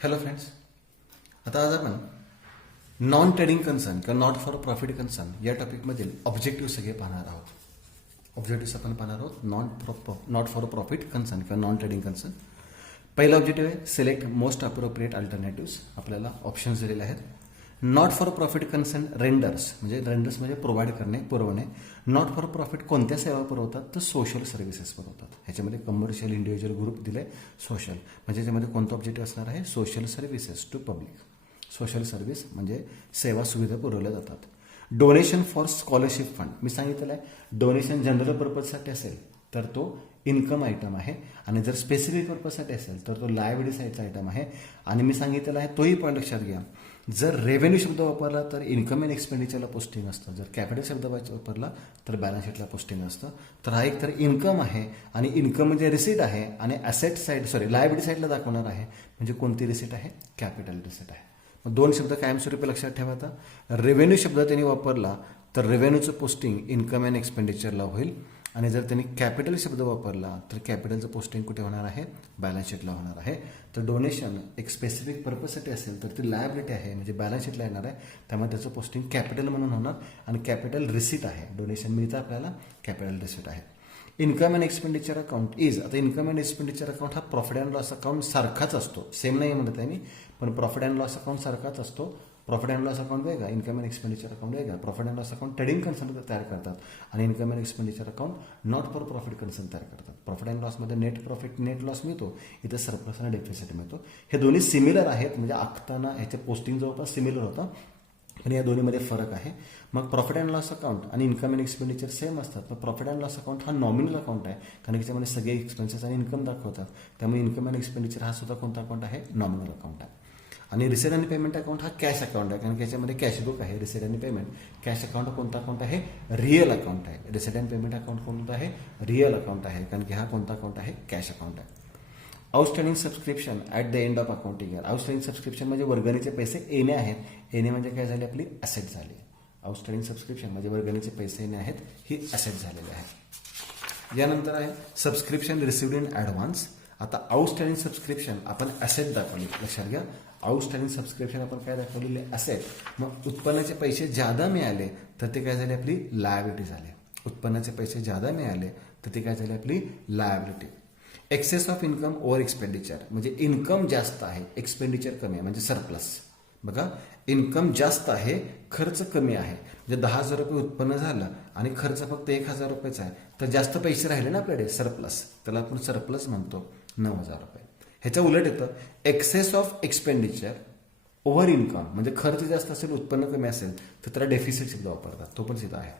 Hello friends, आता आज आपण नॉन ट्रेडिंग कन्सर्न किंवा नॉट फॉर प्रॉफिट कन्सर्न या टॉपिकमधील ऑब्जेक्टिव्ह सगळे पाहणार आहोत. ऑब्जेक्टिव्ह आपण पाहणार आहोत नॉट फॉर प्रॉफिट कन्सर्न किंवा नॉन ट्रेडिंग कन्सर्न. पहिला ऑब्जेक्टिव्ह आहे सिलेक्ट मोस्ट अप्रोप्रिएट अल्टरनेटिव्स. आपल्याला ऑप्शन्स दिलेले आहेत. Not for profit concern renders म्हणजे प्रोव्हाइड करणे, पुरवणे. नॉट फॉर प्रॉफिट कोणत्या सेवा पुरवतात तर सोशल सर्व्हिसेस पुरवतात. ह्याच्यामध्ये कमर्शियल इंडिव्हिज्युअल ग्रुप दिले. सोशल म्हणजे याच्यामध्ये कोणतं ऑब्जेक्टिव्ह असणार आहे? Social services to public. Social service म्हणजे सेवा सुविधा पुरवल्या जातात. डोनेशन फॉर स्कॉलरशिप फंड मी सांगितलेलं आहे. डोनेशन जनरल पर्पजसाठी असेल तर तो इन्कम आयटम आहे, आणि जर स्पेसिफिक पर्पजसाठी असेल तर तो लायबिलिटी साईडचा आयटम आहे. आणि मी सांगितलेलं आहे तोही पॉईंट लक्षात घ्या. जर रेव्हेन्यू शब्द वापरला तर इन्कम अँड एक्सपेंडिचरला पोस्टिंग असतं. जर कॅपिटल शब्द वापरला तर बॅलन्स शीटला पोस्टिंग असतं. तर हा एक तर इन्कम आहे, आणि इन्कम म्हणजे रिसीट आहे, आणि ॲसेट साईड लायबिलिटी साईडला दाखवणार आहे. म्हणजे कोणती रिसीट आहे? कॅपिटल रिसीट आहे. मग दोन शब्द कायमस्वरूपी लक्षात ठेवा. आता रेव्हेन्यू शब्द त्यांनी वापरला तर रेव्हेन्यूचं पोस्टिंग इन्कम अँड एक्सपेंडिचरला होईल, आणि जर त्यांनी कॅपिटल शब्द वापरला तर कॅपिटलचं पोस्टिंग कुठे होणार आहे? बॅलन्स शीटला होणार आहे. तर डोनेशन एक स्पेसिफिक पर्पजसाठी असेल तर ती लायबिलिटी आहे, म्हणजे बॅलन्स शीटला येणार आहे. त्यामुळे त्याचं पोस्टिंग कॅपिटल म्हणून होणार, आणि कॅपिटल रिसीट आहे. डोनेशन मिळतं आपल्याला, कॅपिटल रिसीट आहे. Income and expenditure account is, आता इन्कम अँड एक्सपेंडिचर अकाउंट हा प्रॉफिट अँड लॉस अकाउंट सारखाच असतो. सेम नाही म्हणत आहे मी, पण प्रॉफिट अँड लॉस अकाउंट सारखाच असतो. प्रॉफिट अँड लॉस अकाउंट वेगळा, इन्कम अँड एक्सपेंडिचर अकाउंट वेगळा. Profit and loss account trading concern तयार करतात, आणि income and expenditure account not for profit concern तयार करतात. प्रॉफिट अँड लॉसमध्ये नेट प्रॉफिट नेट लॉस मिळतो, इथं सरप्लस आणि डेफिसिट मिळतो. हे दोन्ही सिमिलर आहेत, म्हणजे आखताना ह्याचे पोस्टिंग जवळपास सिमिलर होतं, पण या दोन्हीमध्ये फरक आहे. मग प्रॉफिट अँड लॉस अकाउंट आणि इन्कम अँड एक्सपेंडिचर सेम असतात. पण प्रॉफिट अँड लॉस अकाउंट हा नॉमिनल अकाउंट आहे, कारण त्याच्यामध्ये सगळे एक्सपेन्सेस आणि इन्कम दाखवतात. त्यामुळे इन्कम अँड एक्सपेंडिचर हा सुद्धा कोणता अकाउंट आहे? नॉमिनल अकाउंट आहे. आणि रिसीट आणि पेमेंट अकाउंट हा कॅश अकाउंट आहे, कारण त्याच्यामध्ये कॅशबुक आहे. रिसीट आणि पेमेंट. कॅश अकाउंट कोणता अकाउंट आहे? रिअल अकाउंट आहे. रिसीट अँड पेमेंट अकाउंट कोणता आहे? रिअल अकाउंट आहे, कारण की हा कोणता अकाउंट आहे? कॅश अकाउंट आहे. Outstanding subscription at the end of accounting year. Outstanding subscription म्हणजे वर्गणीचे पैसे येणे आहेत. येणे म्हणजे काय झाले? आपली ॲसेट झाली. आउटस्टँडिंग सबस्क्रिप्शन म्हणजे वर्गणीचे पैसे येणे आहेत, ही ॲसेट झालेले आहे. यानंतर आहे सबस्क्रिप्शन रिसिव्ड इन ॲडव्हान्स. आता आउटस्टँडिंग सबस्क्रिप्शन आपण ॲसेट दाखवली, लक्षात घ्या. आउटस्टँडिंग सबस्क्रिप्शन आपण काय दाखवलेले? ॲसेट. मग उत्पन्नाचे पैसे ज्यादा मिळाले तर ते काय झाले? आपली लायबिलिटी झाले. उत्पन्नाचे पैसे ज्यादा मिळाले तर ते काय झाले? आपली liability. Excess of income over expenditure म्हणजे इन्कम जास्त आहे, एक्सपेंडिचर कमी आहे, म्हणजे सरप्लस. बघा, इन्कम जास्त आहे, खर्च कमी आहे. म्हणजे 10,000 रुपये उत्पन्न झालं आणि खर्च फक्त 1,000 रुपयेचा आहे, तर जास्त पैसे राहिले ना आपल्याकडे, सरप्लस. त्याला आपण सरप्लस म्हणतो, 9,000 रुपये. ह्याच्या उलट येतं excess of expenditure over income, म्हणजे खर्च जास्त असेल, उत्पन्न कमी असेल तर त्याला डेफिसिट शब्द वापरतात. तो पण सिद्ध आहे,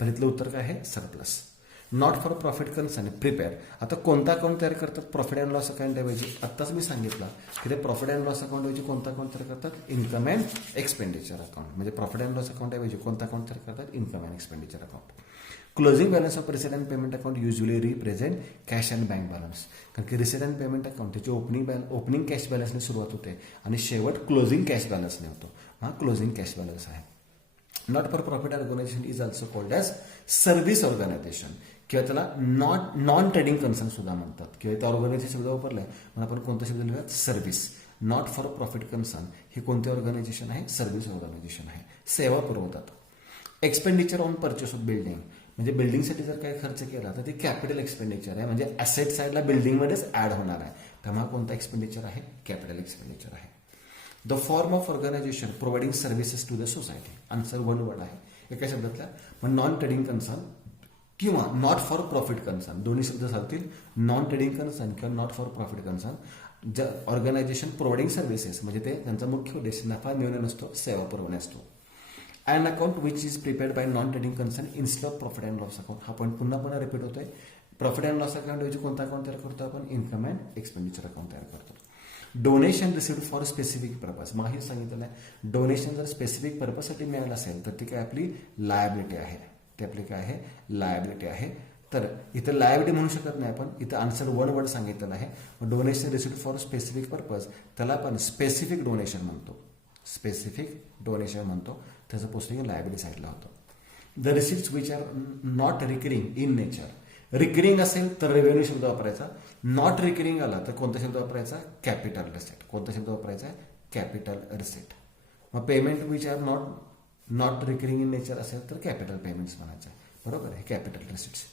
पण इथलं उत्तर काय आहे? Surplus. Not for profit concern prepare. आता कोणता अकाउंट तयार करतात? प्रॉफिट अँड लॉस अकाउंट ऐवजी आत्ताच मी सांगितलं की ते प्रॉफिट अँड लॉस अकाउंट ऐवजी कोणता अकाउंट तयार करतात? Income and expenditure account. म्हणजे प्रॉफिट अँड लॉस अकाउंट ऐवजी कोणता अकाउंट तयार करतात? Income and expenditure account. Closing balance of receipt and payment account usually represent cash and bank balance. कारण की रिसीट अँड पेमेंट अकाउंट त्याची ओपनिंग कॅश बॅलन्सने सुरुवात होते, आणि शेवट क्लोजिंग कॅश बॅलन्सने होतो. हा क्लोजिंग कॅश बॅलन्स आहे. Not for profit organisation is also called as service organisation, किंवा त्याला नॉन ट्रेडिंग कन्सर्न सुद्धा म्हणतात. किंवा त्या ऑर्गनायझेशन शब्द वापरलाय, पण आपण कोणता शब्द लिहूया? Service. Not for profit concern हे कोणते ऑर्गनायझेशन आहे? सर्व्हिस ऑर्गनायझेशन आहे, सेवा पुरवतात. Expenditure on purchase of building म्हणजे बिल्डिंगसाठी जर काही खर्च केला तर ते कॅपिटल एक्सपेंडिचर आहे, म्हणजे ॲसेट साईडला बिल्डिंगमध्येच ॲड होणार आहे. त्यामुळे कोणता एक्सपेंडिचर आहे? कॅपिटल एक्सपेंडिचर आहे. The form of organisation providing services to the society. Answer one word आहे एका शब्दातल्या. मग नॉन ट्रेडिंग कन्सर्न किंवा नॉट फॉर प्रॉफिट कन्सर्न, दोन्ही शब्द सांगतील. नॉन ट्रेडिंग कन्सर्न किंवा not for profit concern. The organisation providing services म्हणजे ते त्यांचा मुख्य उद्देश नफा मिळवणे नसतो, सेवा पुरवणे असतो. And account which is prepared bye non trading concern instead of profit and loss account. हा पॉईंट पुन्हा पुन्हा रिपीट होतोय. प्रॉफिट अँड लॉस अकाउंट ऐवजी कोणता अकाउंट तयार करतो आपण? इन्कम अँड एक्सपेंडिचर अकाउंट तयार करतो. Donation received for specific purpose. मग हे सांगितलेलं आहे, डोनेशन जर स्पेसिफिक पर्पजसाठी मिळालं असेल तर ती काय? आपली लायबिलिटी आहे. ते आपली काय आहे? लायबिलिटी आहे. तर इथं लायबिलिटी म्हणू शकत नाही आपण, इथं आन्सर वन वर्ड सांगितलेलं आहे. Donation received for specific purpose त्याला आपण स्पेसिफिक डोनेशन म्हणतो. स्पेसिफिक डोनेशन म्हणतो, त्याचं पोस्टिंग लायबिलिटी साईडला होतं. The receipts which are not recurring in nature. Recurring असेल तर रेव्हेन्यू शब्द वापरायचा. नॉट रिकरिंग आला तर कोणता शब्द वापरायचा? Capital receipt. कोणता शब्द वापरायचा? Capital receipt. मग payment which are not recurring in nature असेल तर कॅपिटल पेमेंट्स म्हणायचं. बरोबर, हे capital receipts.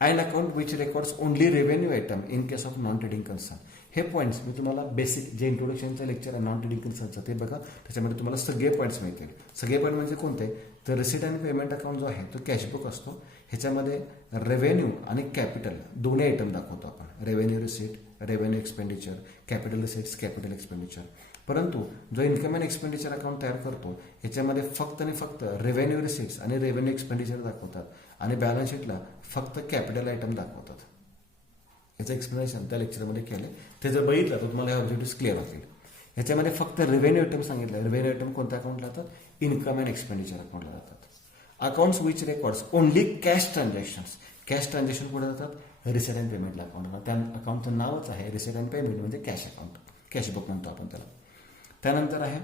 And account which records only revenue item in case of non trading concern. हे पॉईंट्स मी तुम्हाला बेसिक जे इंट्रोडक्शनचं लेक्चर आहे नॉन ट्रेडिंग कन्सर्नचं ते बघा, त्याच्यामध्ये तुम्हाला सगळे पॉईंट्स मिळतील. सगळे पॉईंट म्हणजे कोणते? तर रिसिट आणि पेमेंट अकाउंट जो आहे तो कॅशबुक असतो. ह्याच्यामध्ये रेव्हेन्यू आणि कॅपिटल दोन्ही आयटम दाखवतो आपण. Revenue receipt, revenue expenditure, capital receipts, capital expenditure. परंतु जो इन्कम अँड एक्सपेंडिचर अकाउंट तयार करतो ह्याच्यामध्ये फक्त आणि फक्त रेव्हेन्यू रिसिट्स आणि रेव्हेन्यू एक्सपेंडिचर दाखवतात आणि बॅलन्स शीटला फक्त कॅपिटल आयटम दाखवतात. याचं एक्सप्लेनेशन त्या लेक्चरमध्ये केलं, ते जर बघितलं तर तुम्हाला हे ऑब्जेक्टिव्ह क्लिअर होतील. याच्यामध्ये फक्त रेव्हेन्यू आयटम सांगितलं. रेव्हेन्यू आयटम कोणत्या अकाउंटला जातात? इन्कम अँड एक्सपेंडिचर अकाउंटला जातात. Accounts which records only cash transactions. Cash transaction कुठे जातात? रिसिट अँड पेमेंटला अकाउंटला. त्या अकाउंटचं नावच आहे रिसिट अँड पेमेंट म्हणजे कॅश अकाउंट, कॅशबुक म्हणतो आपण त्याला. त्यानंतर आहे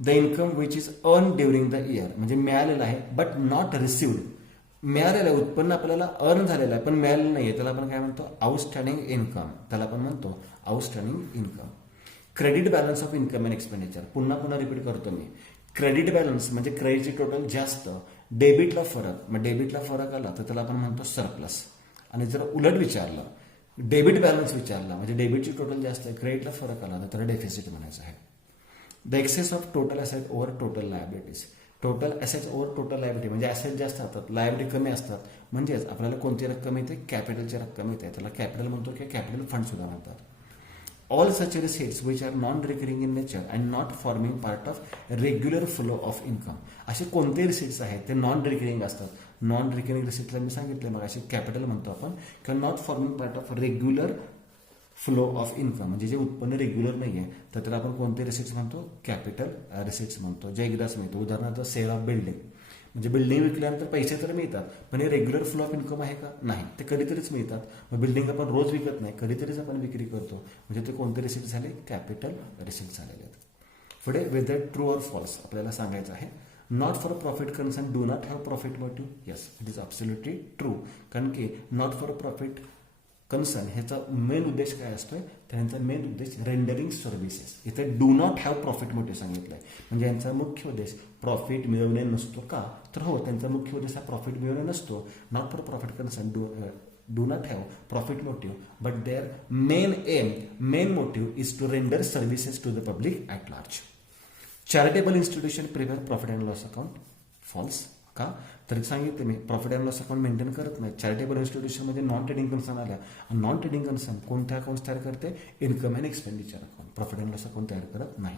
the income which is earn during the year, म्हणजे मिळालेलं आहे बट नॉट रिसिव्ड. मिळालेलं आहे, उत्पन्न आपल्याला अर्न झालेलं आहे पण मिळालेलं नाही आहे, त्याला आपण काय म्हणतो? Outstanding income. त्याला आपण म्हणतो outstanding income. Credit balance of income and expenditure. पुन्हा रिपीट करतो मी. क्रेडिट बॅलन्स म्हणजे क्रेडिटची टोटल जास्त, डेबिटला फरक. मग डेबिटला फरक आला तर त्याला आपण म्हणतो सरप्लस. आणि जर उलट विचारलं, डेबिट बॅलन्स विचारला म्हणजे डेबिटची टोटल जास्त आहे, क्रेडिटला फरक आला तर त्याला डेफिसिट म्हणायचं आहे. The excess of total asset over total liabilities. Total assets over total liability म्हणजे ॲसेट जास्त असतात, लायबिलिटी कमी असतात. म्हणजेच आपल्याला कोणती रक्कम येते? कॅपिटलची रक्कम येते. त्याला कॅपिटल म्हणतो किंवा कॅपिटल फंड सुद्धा म्हणतात. All such receipts which are non recurring in nature and not forming part of regular flow of income. असे कोणते रिसिट्स आहेत ते नॉन रिकरिंग असतात. नॉन रिकरिंग रिसिट्सला मी सांगितलं मग असे कॅपिटल म्हणतो आपण, किंवा not forming part of regular flow of income म्हणजे जे उत्पन्न रेग्युलर नाही आहे तर त्याला आपण कोणते रिसिट्स म्हणतो? कॅपिटल रिसिट्स म्हणतो. जे एकदाच मिळतो. उदाहरणार्थ सेल ऑफ बिल्डिंग, म्हणजे बिल्डिंग विकल्यानंतर पैसे तर मिळतात पण हे रेग्युलर फ्लो ऑफ इन्कम आहे का? नाही, ते कधीतरीच मिळतात. मग बिल्डिंग आपण रोज विकत नाही, कधीतरीच आपण विक्री करतो, म्हणजे ते कोणते रिसिट्स झाले? कॅपिटल रिसिट्स झालेले आहेत. पुढे वेदर ट्रू ऑर फॉल्स आपल्याला सांगायचं आहे. Not for profit concern do not have profit motive. Yes, it is absolutely true. कारण की नॉट फॉर प्रॉफिट कन्सर्न ह्याचा मेन उद्देश काय असतोय? त्यांचा मेन उद्देश रेंडरिंग सर्व्हिसेस. इथे do not have profit motive सांगितलंय म्हणजे यांचा मुख्य उद्देश प्रॉफिट मिळवणे नसतो का? तर हो, त्यांचा मुख्य उद्देश हा प्रॉफिट मिळवणे नसतो. Not for profit concern do not have profit motive but their main motive is to render services to the public at large. Charitable institution prepare profit and loss account. False. का? तर सांगितलं मी profit and loss account maintain करत नाही. Charitable इन्स्टिट्यूशनमध्ये non trading concern आल्या. Non trading concern कोणत्या account तयार करते? Income and expenditure account. Profit and loss account तयार करत नाही.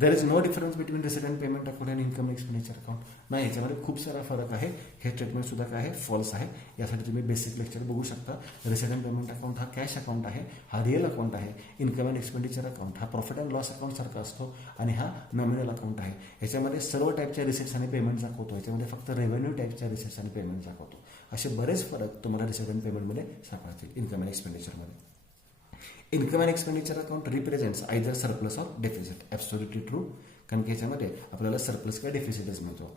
There is no difference between receipt and payment account and income expenditure account. नाही, याच्यामध्ये खूप सारा फरक आहे. हे स्टेटमेंट सुद्धा काय आहे? फॉल्स आहे. यासाठी तुम्ही बेसिक लेक्चर बघू शकता. रिसिट अँड पेमेंट अकाउंट हा कॅश अकाउंट आहे, हा रिअल अकाउंट आहे. इन्कम अँड एक्सपेंडिचर अकाउंट हा प्रॉफिट अँड लॉस अकाउंट सारखा असतो आणि हा नॉमिनल अकाउंट आहे. याच्यामध्ये सर्व टाईपच्या रिसिट्स आणि पेमेंट दाखवतो. याच्यामध्ये फक्त रेव्हेन्यू टाईपच्या रिसिट्स आणि पेमेंट दाखवतो. असे बरेच फरक तुम्हाला रिसिट अँड पेमेंटमध्ये सापडतील इन्कम अँड एक्सपेंडिचरमध्ये. Income and expenditure account represents either surplus or deficit. Absolutely true. कारण की याच्यामध्ये आपल्याला सरप्लस किंवा डेफिसिटच मिळतो.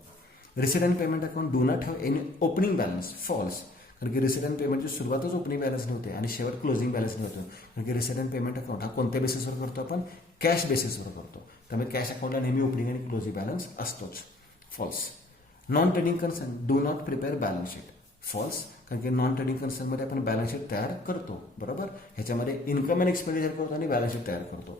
Receipt and payment account do not have any opening balance. False. कारण की रिसिट अँड पेमेंटची सुरुवातच ओपनिंग बॅलन्स नव्हते आणि शेवट क्लोजिंग बॅलन्स नव्हतं. कारण की रिसिट अँड पेमेंट अकाउंट हा कोणत्या बेसिसवर करतो? आपण कॅश बेसिसवर करतो. त्यामुळे कॅश अकाउंटला नेहमी ओपनिंग आणि क्लोजिंग बॅलन्स असतोच. False. Non trading concern do not prepare balance sheet. False. कारण की नॉन ट्रेडिंग कन्सर्नमध्ये आपण बॅलन्स शीट तयार करतो. बरोबर. ह्याच्यामध्ये इन्कम अँड एक्सपेंडिचर करतो आणि बॅलन्स शीट तयार करतो.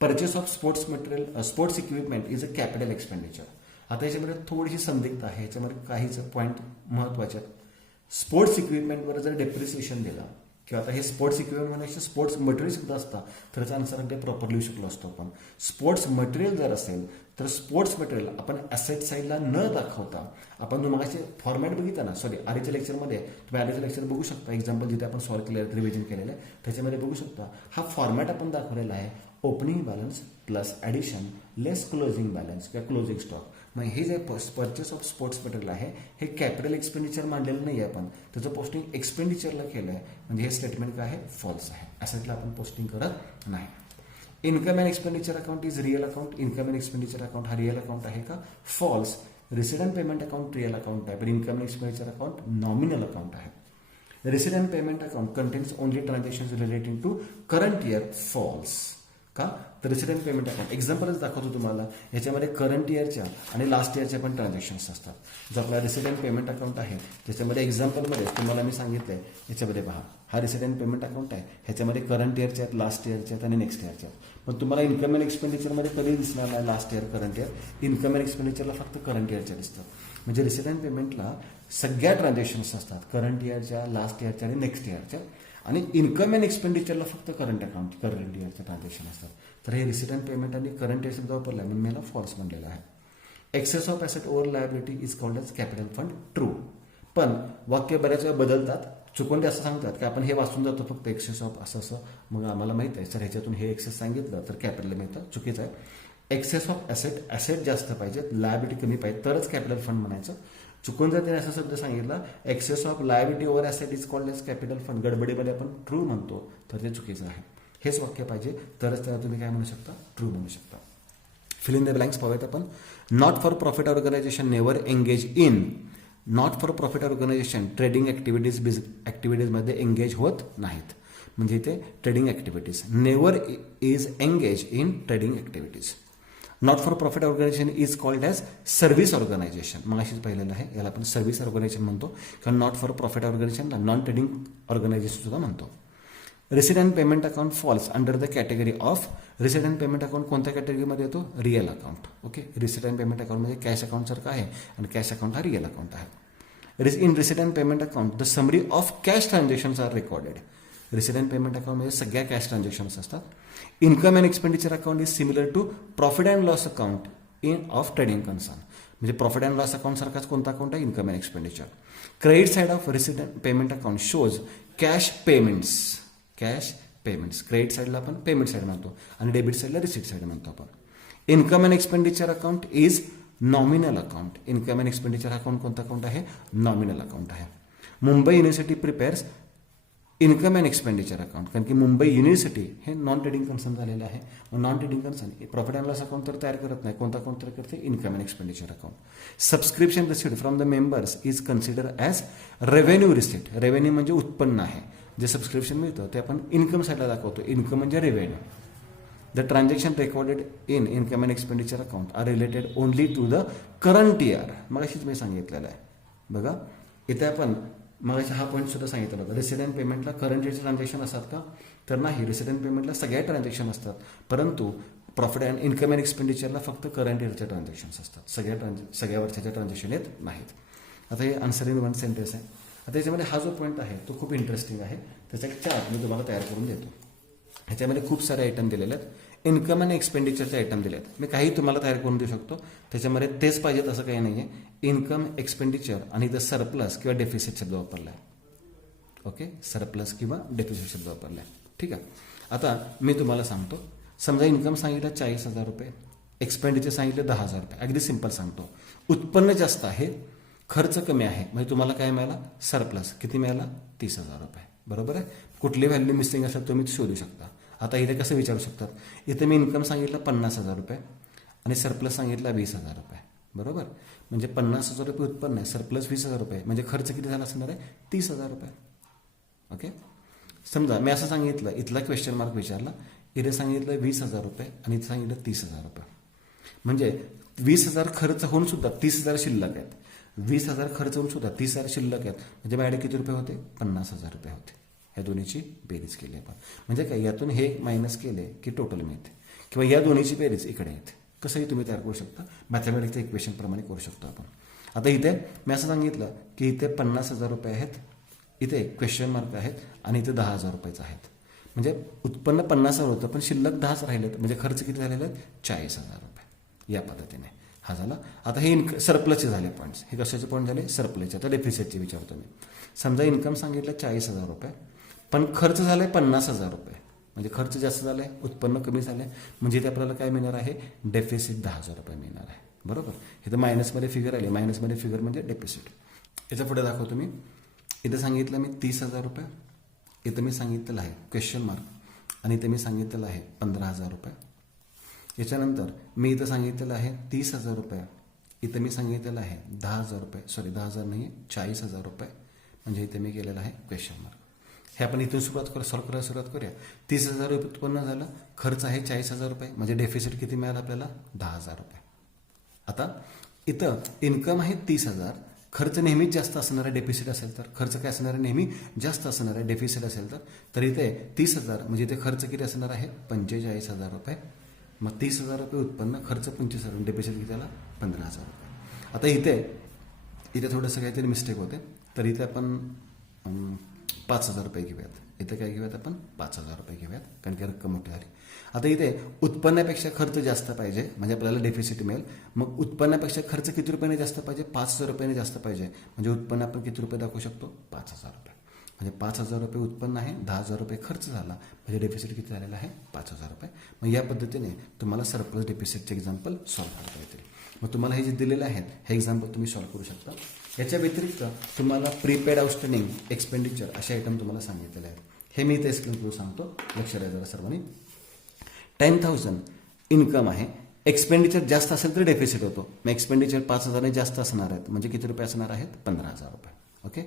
Purchase of sports material sports equipment is a capital expenditure. आता याच्यामध्ये थोडीशी संदिग्धता आहे. याच्यामध्ये काहीच पॉईंट महत्वाचे आहेत. स्पोर्ट्स इक्विपमेंटवर जर डेप्रिसिएशन दिला किंवा आता हे स्पोर्ट्स इक्विपमेंट म्हणजे स्पोर्ट्स मटेरियल सुद्धा असतात तर त्याचा आन्सर ते प्रॉपर लिहू शकलो असतो आपण. स्पोर्ट्स मटेरियल जर असेल तर स्पोर्ट्स मटेरियल आपण ॲसेट साईडला न दाखवता आपण तुम्हाला फॉर्मॅट बघितला ना, सॉरी आधीच्या लेक्चरमध्ये तुम्ही आधीचं लेक्चर बघू शकता. एक्झाम्पल जिथे आपण सॉल्व केलं रिव्हिजन केलेलं आहे त्याच्यामध्ये बघू शकता. हा फॉर्मॅट आपण दाखवलेला आहे. ओपनिंग बॅलन्स प्लस ॲडिशन लेस क्लोजिंग बॅलन्स किंवा क्लोजिंग स्टॉक. मग हे जे परचेस ऑफ स्पोर्ट्स मटेरियल आहे हे कॅपिटल एक्सपेंडिचर मांडलेलं नाही आहे. आपण त्याचं पोस्टिंग एक्सपेंडिचरला केलं आहे म्हणजे हे स्टेटमेंट काय आहे? फॉल्स आहे. ॲसेटला आपण पोस्टिंग करत नाही. Income and expenditure account is real account. Income and expenditure account हा रिअल अकाउंट आहे का? फॉल्स. Receipt and payment account real account आहे पण income and expenditure account nominal account आहे. Receipt and payment account contains only transaction relating to current year false. का तर resident payment account एक्झाम्पलच दाखवतो तुम्हाला. याच्यामध्ये करंट इयरच्या आणि लास्ट इयरच्या पण ट्रान्झॅक्शन्स असतात. जो आपला रेसिडेंट पेमेंट अकाउंट आहे त्याच्यामध्ये एक्झाम्पलमध्ये तुम्हाला मी सांगितलंय, याच्यामध्ये पहा हा रेसिडेंट पेमेंट अकाउंट आहे. ह्याच्यामध्ये करंट इयरच्या आहेत, लास्ट इयरच्या आहेत आणि नेक्स्ट इयरच्या आहेत. पण तुम्हाला इन्कम अँड एक्सपेंडिचरमध्ये कधी दिसणार नाही last year current year. Income and एक्सपेंडिचरला फक्त करंट इयरच्या दिसतात. म्हणजे रेसिडेंट पेमेंटला सगळ्या ट्रान्झॅक्शन्स असतात, करंट इयरच्या, लास्ट इयरच्या आणि नेक्स्ट इयरच्या. आणि इन्कम अँड एक्सपेंडिचरला फक्त करंट इयरचे ट्रान्झॅक्शन असतात. तर हे रेसिडेंट पेमेंट आणि करंट इयर सुद्धा वापरला म्हणून मी याला फॉल्स म्हणलेला आहे. Excess of asset over liability is called as capital fund, true. पण वाक्य बऱ्याच वेळा बदलतात. चुकून ते असं सांगतात की आपण हे वाचून जातो फक्त एक्सेस ऑफ असं. मग आम्हाला माहित आहे सर ह्याच्यातून हे एक्सेस सांगितलं तर कॅपिटल मिळतं. चुकीचं आहे. एक्सेस ऑफ ॲसेट जास्त पाहिजेत, लायबिलिटी कमी पाहिजे तरच कॅपिटल फंड म्हणायचं. चुकून जर त्याने असा शब्द सांगितला excess of liability over asset is called as capital fund, गडबडीमध्ये आपण ट्रू म्हणतो तर ते चुकीचं आहे. हेच वाक्य पाहिजे तरच त्याला तुम्ही काय म्हणू शकता, ट्रू म्हणू शकता. फिल इन द ब्लँक्स पाहूयात आपण. Not for profit organisation never engage in. Not for profit organisation trading ॲक्टिव्हिटीजमध्ये एंगेज होत नाहीत. म्हणजे इथे trading activities, never is engage in trading activities. Not for profit organisation is called as service organisation. मग अशीच पाहिलेलं आहे, याला आपण सर्व्हिस ऑर्गनायझेशन म्हणतो किंवा नॉट फॉर प्रॉफिट ऑर्गनायझेशनला नॉन ट्रेडिंग ऑर्गनायझेशन सुद्धा म्हणतो. Receipt and payment account falls under the category of. Receipt and payment account कोणत्या कॅटेगरीमध्ये येतो, real account. Okay, receipt and payment account म्हणजे कॅश अकाउंट सारखं आहे आणि कॅश अकाउंट हा रिअल अकाउंट आहे. In receipt and payment account the summary of cash transactions are recorded. Receipt and payment अकाउंटमध्ये सगळ्या कॅश ट्रान्झॅक्शन्स असतात. Income and expenditure account is similar to profit and loss account in of trading concern. म्हणजे profit and loss account सारखाच कोणता account आहे, income and expenditure. Credit side of receipt and payment account shows cash payments. Credit साईडला आपण payment side म्हणतो आणि debit साईडला receipt side म्हणतो आपण. Income and expenditure account is nominal account. Income and expenditure account कोणता अकाउंट आहे, नॉमिनल अकाउंट आहे. Mumbai university prepares income and expenditure account, कारण की मुंबई युनिव्हर्सिटी हे नॉन ट्रेडिंग कन्सर्न झालेलं आहे. Non trading concern profit and loss account तर तयार करत नाही, कोणता अकाउंट तयार करते, income and expenditure account. Subscription received from the members is consider as revenue receipt. Revenue म्हणजे उत्पन्न आहे. जे सबस्क्रिप्शन मिळतं ते आपण इन्कम साईडला दाखवतो. इन्कम म्हणजे revenue. The transaction recorded in income and expenditure account are related only to the current year. मग अशीच मी सांगितलेलं आहे बघा. इथे आपण मग हा पॉईंट सुद्धा सांगितलं होतं. रेसिडेंट पेमेंटला करंट इयरचे ट्रान्झॅक्शन असतात का, तर नाही. रेसिडेंट पेमेंटला सगळ्या ट्रान्झॅक्शन असतात, परंतु प्रॉफिट अँड इन्कम अँड एक्सपेंडिचरला फक्त करंट इयरचे ट्रान्झॅक्शन्स असतात. सगळ्या वर्षाच्या ट्रान्झॅक्शन येत नाहीत. आता हे आन्सर इन वन सेंटेन्स आहे. आता याच्यामध्ये हा जो पॉईंट आहे तो खूप इंटरेस्टिंग आहे. त्याचा एक चार्ट मी तुम्हाला तयार करून देतो. ह्याच्यामध्ये खूप सारे आयटम दिलेले आहेत. इन्कम आणि एक्सपेंडिचरचे आयटम दिले आहेत. मी काही तुम्हाला तयार करून देऊ शकतो. त्याच्यामध्ये तेच पाहिजेत असं काही नाही आहे. इन्कम, एक्सपेंडिचर आणि इथं सरप्लस किंवा डेफिसिट शब्द वापरला आहे. ओके, सरप्लस किंवा डेफिसिट शब्द वापरला आहे. ठीक आहे. आता मी तुम्हाला सांगतो. समजा इन्कम सांगितलं 40,000 रुपये, एक्सपेंडिचर सांगितलं 10,000 रुपये. अगदी सिंपल सांगतो. उत्पन्न जास्त आहे, खर्च कमी आहे, म्हणजे तुम्हाला काय मिळाला, सरप्लस. किती मिळाला, 30,000 रुपये. बरोबर आहे. कुठली व्हॅल्यू मिसिंग असेल तुम्ही शोधू शकता. आता इथे कसं विचारू शकतात, इथे मी इन्कम सांगितलं 50,000 रुपये आणि सरप्लस सांगितला 20,000 रुपये. बरोबर. म्हणजे 50,000 रुपये उत्पन्न आहे, सरप्लस 20,000 रुपये, म्हणजे खर्च किती झाला असणार आहे, 30,000 रुपये. ओके. समजा मी असं सांगितलं, इथला क्वेश्चन मार्क विचारला, इथे सांगितलं 20,000 रुपये आणि इथे सांगितलं 30,000 रुपये. म्हणजे 20,000 खर्च होऊन सुद्धा 30,000 शिल्लक आहेत. 20,000 खर्च होऊन सुद्धा 30,000 शिल्लक आहेत. म्हणजे माझ्याकडे किती रुपये होते, 50,000 रुपये होते. या दोन्हीची बेरीज केली आपण. म्हणजे काय, यातून हे मायनस केले की टोटल मिळते, किंवा या दोन्हीची बेरीज इकडे येते. कसंही तुम्ही तयार करू शकता. मॅथमॅटिक्सच्या इक्वेशन प्रमाणे करू शकतो आपण. आता इथे मी असं सांगितलं की इथे 50,000 रुपये आहेत, इथे क्वेश्चन मार्क आहेत आणि इथे 10,000 रुपयेच आहेत. म्हणजे उत्पन्न 50,000 होतं पण शिल्लक 10 राहिलेत. म्हणजे खर्च किती झालेले आहेत, 40,000 रुपये. या पद्धतीने हा झाला. आता हे सरप्लसचे झाले पॉईंट्स. हे कशाचे पॉईंट झाले, सरप्लसचे. आता डेफिसिटचे विचारतो मी. समजा इन्कम सांगितलं 40,000 रुपये, पण खर्च झालाय 50,000 रुपये. म्हणजे खर्च जास्त झालाय, उत्पन्न कमी झालंय. म्हणजे इथे आपल्याला काय मिळणार आहे, डेफिसिट 10,000 रुपये मिळणार आहे. बरोबर. इथं मायनसमध्ये फिगर आली. मायनसमध्ये फिगर म्हणजे डेफिसिट. याच्या पुढे दाखवतो मी. इथं सांगितलं मी 30,000 रुपये, इथं मी सांगितलेलं आहे क्वेश्चन मार्क, आणि इथं मी सांगितलेलं आहे 15,000 रुपये. याच्यानंतर मी इथं सांगितलेलं आहे 30,000 रुपये, इथं मी सांगितलेलं आहे 10,000 रुपये. सॉरी, 10,000 नाही, 40,000 रुपये. म्हणजे इथे मी केलेलं आहे क्वेश्चन मार्क. हे आपण इथून सॉल्व्ह करायला सुरुवात करूया. 30,000 रुपये उत्पन्न झालं, खर्च आहे 40,000 रुपये, म्हणजे डेफिसिट किती मिळालं आपल्याला 10,000 रुपये. आता इथं इन्कम आहे 30,000, खर्च नेहमीच जास्त असणार आहे डेफिसिट असेल तर. खर्च काय असणार आहे, नेहमी जास्त असणार आहे डेफिसिट असेल तर इथे 30,000 म्हणजे इथे खर्च किती असणार आहे 45,000 रुपये. मग 30,000 रुपये उत्पन्न, खर्च 25,000, डेफिसिट किती आला 15,000 रुपये. आता इथे थोडंसं काहीतरी मिस्टेक होते, तर इथे आपण 5,000 रुपये घेऊयात. इथे काय घेऊयात आपण 5,000 रुपये घेऊयात, कारण की रक्कम मोठी झाली. आता इथे उत्पन्नापेक्षा खर्च जास्त पाहिजे म्हणजे आपल्याला डेफिसिट मिळेल. मग उत्पन्नापेक्षा खर्च किती रुपयाने जास्त पाहिजे, 5,000 रुपयाने जास्त पाहिजे. म्हणजे उत्पन्न आपण किती रुपये दाखवू शकतो 5,000 रुपये. म्हणजे 5,000 रुपये उत्पन्न आहे, 10,000 रुपये खर्च झाला, म्हणजे डेफिसिट किती झालेला आहे 5,000 रुपये. मग या पद्धतीने तुम्हाला सरप्लस डेफिसिटचे एक्झाम्पल सॉल्व्ह करता येतील. मग तुम्हाला हे जे दिलेले आहेत हे एक्झाम्पल तुम्ही सॉल्व्ह करू शकता. याच्या व्यतिरिक्त तुम्हाला प्रीपेड आउटस्टँडिंग एक्सपेंडिचर असे आयटम तुम्हाला सांगितलेले आहेत. हे मी इथे एक्सप्लेन करू सांगतो, लक्ष द्या जरा सर्वांनी. 10,000 इन्कम आहे, एक्सपेंडिचर जास्त असेल तर डेफिसिट होतो. मग एक्सपेंडिचर 5,000 जास्त असणार आहेत, म्हणजे किती रुपये असणार आहेत 15,000 रुपये. ओके.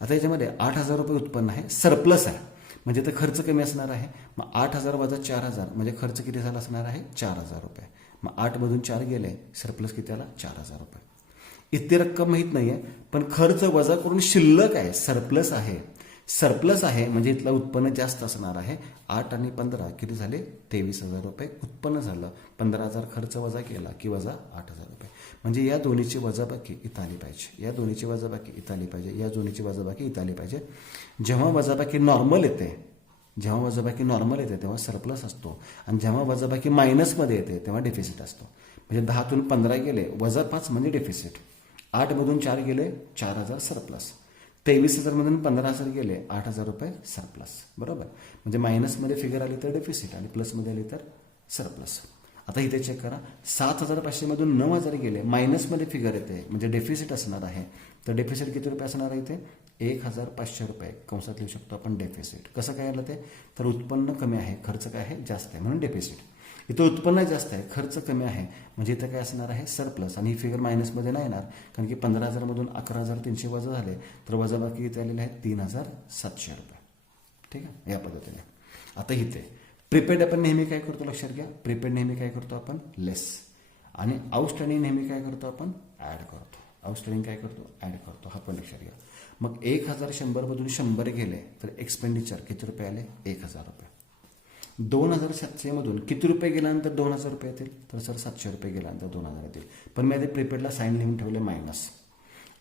आता याच्यामध्ये 8,000 रुपये उत्पन्न आहे, सरप्लस आहे, म्हणजे तर खर्च कमी असणार आहे. मग 8,000 वजा 4,000 म्हणजे खर्च किती झाला असणार आहे 4,000 रुपये. मग 8मधून 4 गेले, सरप्लस किती आला 4,000 रुपये. इतकी रक्कम माहीत नाही आहे, पण खर्च वजा करून शिल्लक आहे, सरप्लस आहे. सरप्लस आहे म्हणजे इथलं उत्पन्न जास्त असणार आहे. 8 आणि 15 किती झाले 23,000 रुपये उत्पन्न झालं. 15,000 खर्च वजा केला की वजा 8,000 रुपये. म्हणजे या दोन्हीची वजाबाकी इथं आली पाहिजे, या दोन्हीची वजाबाकी इथं आली पाहिजे, या दोन्हीची वजाबाकी इथं आली पाहिजे. जेव्हा वजाबाकी नॉर्मल येते तेव्हा सरप्लस असतो, आणि जेव्हा वजाबाकी मायनसमध्ये येते तेव्हा डेफिसिट असतो. म्हणजे 10तून 15 गेले वजा 5 म्हणजे डेफिसिट. 8मधून 4 गेले 4,000 सरप्लस. 23,000मधून 15,000 गेले 8,000 रुपये सरप्लस. बरोबर. म्हणजे मायनसमध्ये फिगर आली तर डेफिसिट आणि प्लसमध्ये आली तर सरप्लस. आता इथे चेक करा, 7,500मधून 9,000 गेले, मायनसमध्ये फिगर येते म्हणजे डेफिसिट असणार आहे. तर डेफिसिट किती रुपये असणार आहे इथे 1,500 रुपये. कंसात लिहू शकतो आपण डेफिसिट. कसं काय आलं ते, तर उत्पन्न कमी आहे, खर्च काय आहे जास्त आहे, म्हणून डेफिसिट. इथं उत्पन्न जास्त आहे, खर्च कमी आहे, म्हणजे इथं काय असणार आहे सरप्लस. आणि ही फिगर मायनसमध्ये नाही येणार, कारण की 15,000मधून 11,300 वजा झाले, तर वजाबाकी इथे आलेले आहेत 3,700 रुपये. ठीक आहे, या पद्धतीने. आता इथे प्रीपेड आपण नेहमी काय करतो लक्षात घ्या, प्रीपेड नेहमी काय करतो आपण लेस, आणि आउटस्टँडिंग नेहमी काय करतो आपण ॲड करतो. आउटस्टँडिंग काय करतो ॲड करतो, हा पण लक्षात घ्या. मग 1,100मधून 100 गेले तर एक्सपेंडिचर किती रुपये आले 1,000 रुपये. 2,700मधून किती रुपये गेल्यानंतर 2,000 रुपये येतील, तर सर 700 रुपये गेल्यानंतर 2,000 येतील. पण मी आधी प्रीपेडला साईन लिहून ठेवले मायनस.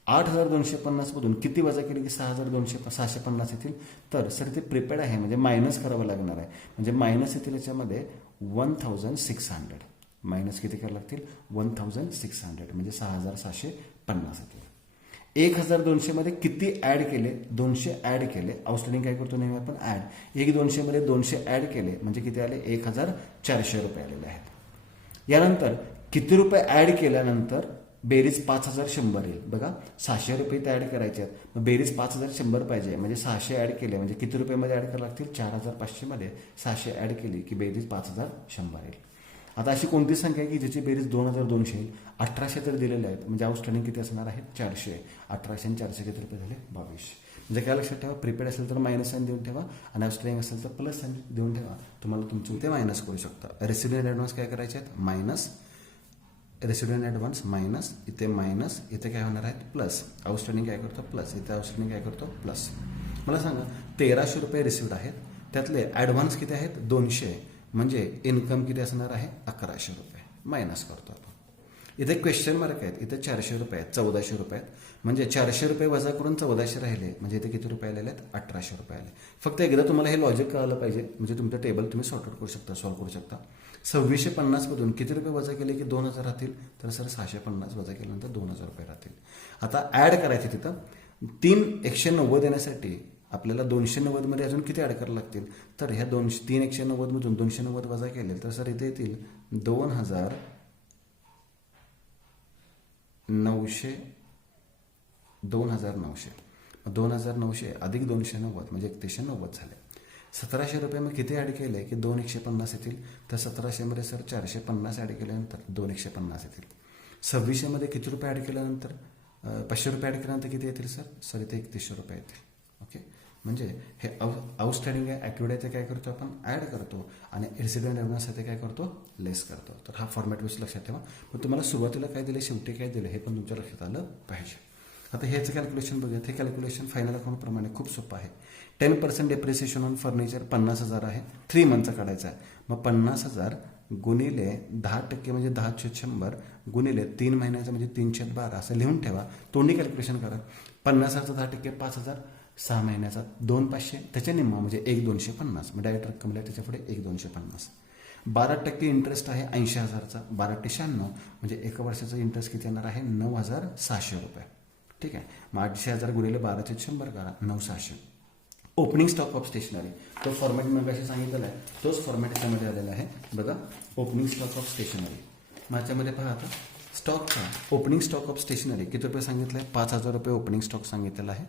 8,250मधून किती वजा केले की 6,650 येतील, तर सर ते प्रीपेड आहे म्हणजे मायनस करावं लागणार आहे. म्हणजे मायनस येतील याच्यामध्ये 1,600. मायनस किती करावं लागतील 1,600, म्हणजे 6,750 येतील. 1,200मध्ये किती ॲड केले 200 ॲड केले. आउटस्टँडिंग काय करतो नेहमी आपण ॲड. 1,200मध्ये 200 ॲड केले म्हणजे किती आले 1,400 रुपये आलेले आहेत. यानंतर किती रुपये ॲड केल्यानंतर बेरीज 5,100 येईल. बघा 600 रुपये इथे ॲड करायचे आहेत, मग बेरीज 5,100 पाहिजे, म्हणजे 600 ॲड केले म्हणजे किती रुपयेमध्ये ॲड करावं लागतील 4,500मध्ये 600 ॲड केली की बेरीज 5,100 येईल. आता अशी कोणती संख्या आहे की ज्याची बेरीज 2,200 येईल. 1,800 तर दिलेले आहेत, म्हणजे आउटस्टँडिंग किती असणार आहे 400. 1,800 आणि 400 किती रुपये झाले 22. म्हणजे काय लक्षात ठेवा, प्रीपेड असेल तर मायनस साईन देऊन ठेवा, आणि आउटस्टँडिंग असेल तर प्लस साईन देऊन ठेवा. तुम्हाला तुमचे इथे मायनस करू शकता. रेसिड्युअल ॲडव्हान्स काय करायचे आहेत मायनस, रेसिड्युअल ॲडव्हान्स मायनस, इथे मायनस, इथे काय होणार आहेत प्लस. आउटस्टँडिंग काय करतो प्लस, इथे आउटस्टँडिंग काय करतो प्लस. मला सांगा 1,300 रुपये रिसिव्ड आहेत, त्यातले ॲडव्हान्स किती आहेत 200, म्हणजे इन्कम किती असणार आहे 1,100 रुपये. मायनस करतो आपण. इथे क्वेश्चन मार्क आहेत, इथे 400 रुपये आहेत, 1,400 रुपये आहेत, म्हणजे 400 रुपये वजा करून 1,400 राहिले, म्हणजे इथे किती रुपये आलेले आहेत 1,800 रुपये आले. फक्त एकदा तुम्हाला हे लॉजिक कळालं पाहिजे, म्हणजे तुमचं टेबल तुम्ही सॉर्ट आउट करू शकता, सॉल्व्ह करू शकता. 2,650मधून किती रुपये वजा केले की 2,000 राहतील, तर सर 650 वजा केल्यानंतर 2,000 रुपये राहतील. आता ॲड करायचे तिथं 3,190 देण्यासाठी आपल्याला 290मध्ये अजून किती ॲड करायला लागतील, तर ह्या 3,190मधून 290 वजा केले तर सर इथे येतील 2,900. 2,900 अधिक 290 म्हणजे 1,390 झाले. 1,700 रुपये मग किती ॲड केले की 2,150 येतील, तर 1,700मध्ये सर 450 ॲड केल्यानंतर 2,150 येतील. 2,600मध्ये किती रुपये ॲड केल्यानंतर 500 रुपये ॲड केल्यानंतर किती येतील सर इथे 3100 रुपये येतील. ओके, म्हणजे हे आउटस्टँडिंग आहे, ॲक्युरेट आहे, ते काय करतो आपण ॲड करतो आणि रेसिडेंट रेव्हन्यूज आहे ते काय करतो लेस करतो. तर हा फॉर्मॅट व्यवस्थित लक्षात ठेवा. पण तुम्हाला सुरुवातीला काय दिलं, शेवटी काय दिलं, हे पण तुमच्या लक्षात आलं पाहिजे. आता ह्याचं कॅल्क्युलेशन बघूया. हे कॅल्क्युलेशन फायनल अकाउंटप्रमाणे खूप सोपं आहे. 10% डेप्रिसिएशन ऑन फर्निचर 50,000 आहे, 3 मंथचा काढायचा आहे. मग 50,000 गुणिले 10% म्हणजे 10/100 गुणिले 3 महिन्याचं म्हणजे 3/12 असं लिहून ठेवा. तोंडी कॅल्क्युलेशन करा. 50,000चं 10% 5,000, 6 महिन्याचा 2,500, त्याच्या निम्मा म्हणजे 1,250. मग डायरेक्ट रक्कम लिहा त्याच्या पुढे 1,250. 12% इंटरेस्ट आहे 80,000चा, 12×96 म्हणजे 1 वर्षाचा इंटरेस्ट किती येणार आहे 9,600 रुपये. ठीक आहे, मग 800,000 गुणिले 12/100 करा 9,600. ओपनिंग स्टॉक ऑफ स्टेशनरी, तो फॉर्मॅट मगाशी सांगितलेला आहे, तोच फॉर्मॅट याच्यामध्ये आलेला आहे बघा. ओपनिंग स्टॉक ऑफ स्टेशनरी माझ्यामध्ये पहा आता स्टॉकचा ओपनिंग स्टॉक ऑफ स्टेशनरी किती रुपये सांगितलं आहे, 5,000 रुपये ओपनिंग स्टॉक सांगितलेला आहे,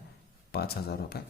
5,000 रुपये.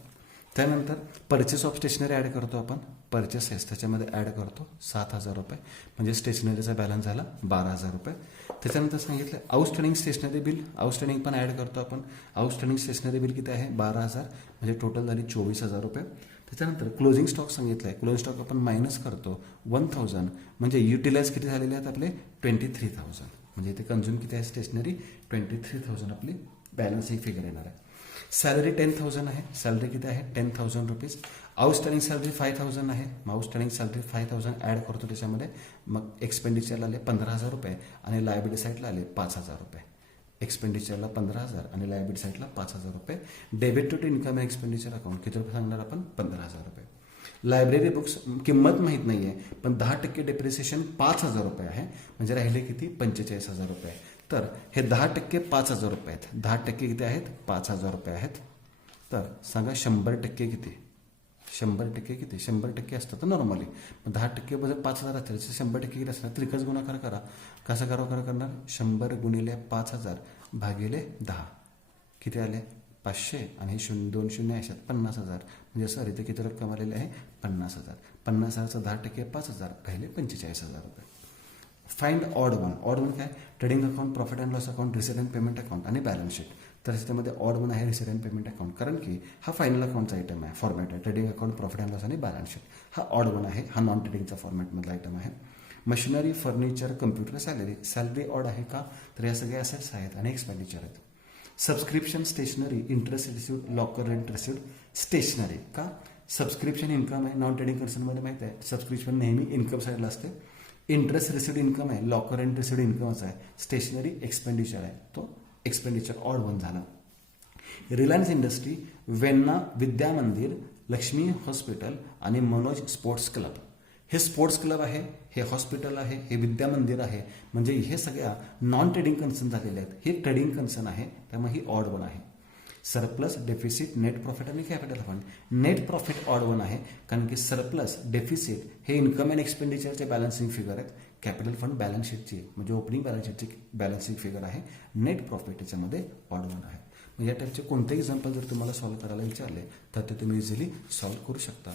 त्यानंतर परचेस ऑफ स्टेशनरी ॲड करतो आपण, परचेसेस त्याच्यामध्ये ॲड करतो 7,000 रुपये, म्हणजे स्टेशनरीचा बॅलन्स झाला 12,000 रुपये. त्याच्यानंतर सांगितलं आउटस्टँडिंग स्टेशनरी बिल, आउटस्टँडिंग पण ॲड करतो आपण. आउटस्टँडिंग स्टेशनरी बिल किती आहे 12,000, म्हणजे टोटल झाली 24,000 रुपये. त्याच्यानंतर क्लोजिंग स्टॉक सांगितलं आहे, क्लोजिंग स्टॉक आपण मायनस करतो 1,000, म्हणजे युटिलाइज किती झालेले आहेत आपले 23,000, म्हणजे इथे कन्झ्युम किती आहे स्टेशनरी 23,000 आपली बॅलन्स ही फिगर येणार आहे. सॅलरी 10,000 आहे, सॅलरी किती आहे 10,000 रुपीज. आउटस्टँडिंग सॅलरी 5,000 आहे, मग आउटस्टँडिंग सॅलरी 5,000 ॲड करतो त्याच्यामध्ये. मग एक्सपेंडिचरला आले 15,000 रुपये आणि लायबिलिटी साईडला आले 5,000 रुपये. एक्सपेंडिचरला 15,000 आणि लायबिलिटी साईडला 5,000 रुपये. Debit to income and expenditure account किती रुपये सांगणार आपण 15,000 रुपये. लायब्ररी बुक्स किंमत माहीत नाही आहे, पण 10% डेप्रिसिएशन 5,000 रुपये आहे, म्हणजे राहिले किती 45,000 रुपये. तर हे 10% 5,000 रुपये आहेत, 10% किती आहेत 5,000 रुपये आहेत. तर सांगा 100% किती, 100% किती, 100% असतं तर नॉर्मली. मग 10% बजट 5,000 असेल, 100% किती असणार, त्रिकच गुणाकार करा. कसं करणार 100 गुणिले 5,000 भागिले 10 किती आले 500, आणि हे 2 शून्य अशात 50,000, म्हणजे सर इथे किती रक्कम आलेली आहे 50,000. 50,000चा 10% 5,000 भागिले 45,000 रुपये. Find odd one. Odd one काय, trading account, profit and loss account, receipt and payment account आणि बॅलन्स शीट. तर त्याच्यामध्ये ऑड वन आहे रिसिडेंट पेमेंट अकाउंट, कारण की हा फायनल अकाउंटचा आयटम आहे, फॉर्मॅट आहे. Trading account, profit and loss आणि बॅलन्स शीट हा ऑड वन आहे, हा नॉन ट्रेडिंगचा फॉर्मॅटमधला आयटम आहे. Machinery, furniture, computer, salary. Salary odd आहे का, तर या सगळे असेट्स आहेत आणि एक्सपेंडिचर आहेत. Subscription, stationery, interest received, locker rent received, stationery का, सबस्क्रिप्शन इन्कम आहे. नॉन ट्रेडिंग कन्सर्नमध्ये माहिती आहे सबस्क्रिप्शन नेहमी इन्कम साईडला असते. इंटरेस्ट रिसिव्ड इन्कम आहे, लॉकर रेंट रिसिव्ड इन्कमच आहे. स्टेशनरी एक्सपेंडिचर आहे, तो एक्सपेंडिचर ऑड वन झाला. Reliance industry, Venna Vidya Mandir, Lakshmi hospital आणि मनोज स्पोर्ट्स क्लब. हे स्पोर्ट्स क्लब आहे, हे हॉस्पिटल आहे, हे विद्या मंदिर आहे, म्हणजे हे सगळ्या नॉन ट्रेडिंग कन्सर्न झालेले आहेत. हे ट्रेडिंग कन्सर्न आहे, त्यामुळे ही ऑड वन आहे. सरप्लस, डेफिसिट, नेट प्रॉफिट आणि capital fund. Net profit odd one आहे, कारण की सरप्लस, डेफिसिट हे इन्कम अँड एक्सपेंडिचरचे बॅलन्सिंग फिगर आहेत. कॅपिटल फंड बॅलन्स शीटची म्हणजे ओपनिंग बॅलन्स शीटची बॅलन्सिंग फिगर आहे. नेट प्रॉफिट त्याच्यामध्ये ऑड वन आहे. या टाईपचे कोणतेही एक्झाम्पल जर तुम्हाला सॉल्व्ह करायला विचारले तर ते तुम्ही इझिली सॉल्व्ह करू शकता.